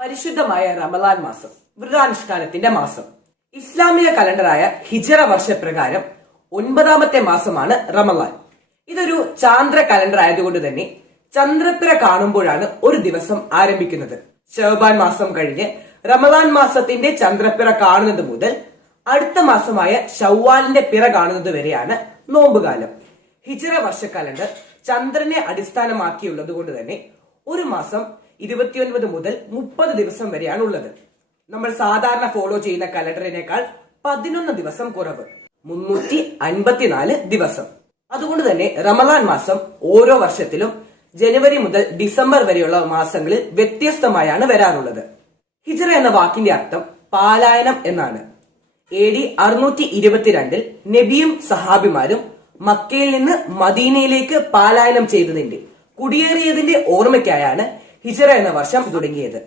പരിശുദ്ധമായ റമദാൻ മാസം വ്രതാനുഷ്ഠാനത്തിന്റെ മാസം. ഇസ്ലാമിക കലണ്ടറായ ഹിജറ വർഷപ്രകാരം 9ാമത്തെ മാസമാണ് റമദാൻ. ഇതൊരു ചാന്ദ്ര കലണ്ടർ ആയതുകൊണ്ട് തന്നെ ചന്ദ്രപ്പിറ കാണുമ്പോഴാണ് ഒരു ദിവസം ആരംഭിക്കുന്നത്. ശഅബാൻ മാസം കഴിഞ്ഞ് റമദാൻ മാസത്തിന്റെ ചന്ദ്രപ്പിറ കാണുന്നത് മുതൽ അടുത്ത മാസമായ ശവ്വാലിന്റെ പിറ കാണുന്നത് വരെയാണ് നോമ്പുകാലം. ഹിജറ വർഷ കലണ്ടർ ചന്ദ്രനെ അടിസ്ഥാനമാക്കിയുള്ളത് കൊണ്ട് തന്നെ ഒരു മാസം 29 മുതൽ 30 ദിവസം വരെയാണ് ഉള്ളത്. നമ്മൾ സാധാരണ ഫോളോ ചെയ്യുന്ന കലണ്ടറിനേക്കാൾ 11 ദിവസം കുറവ്, 354 ദിവസം. അതുകൊണ്ട് തന്നെ റമദാൻ മാസം ഓരോ വർഷത്തിലും ജനുവരി മുതൽ ഡിസംബർ വരെയുള്ള മാസങ്ങളിൽ വ്യത്യസ്തമായാണ് വരാറുള്ളത്. ഹിജറ എന്ന വാക്കിന്റെ അർത്ഥം പാലായനം എന്നാണ്. AD 622 നബിയും സഹാബിമാരും മക്കയിൽ നിന്ന് മദീനയിലേക്ക് പാലായനം ചെയ്തതിന്റെ കുടിയേറിയതിന്റെ ഓർമ്മയ്ക്കായാണ് ഹിജറ എന്ന വർഷം തുടങ്ങിയത്.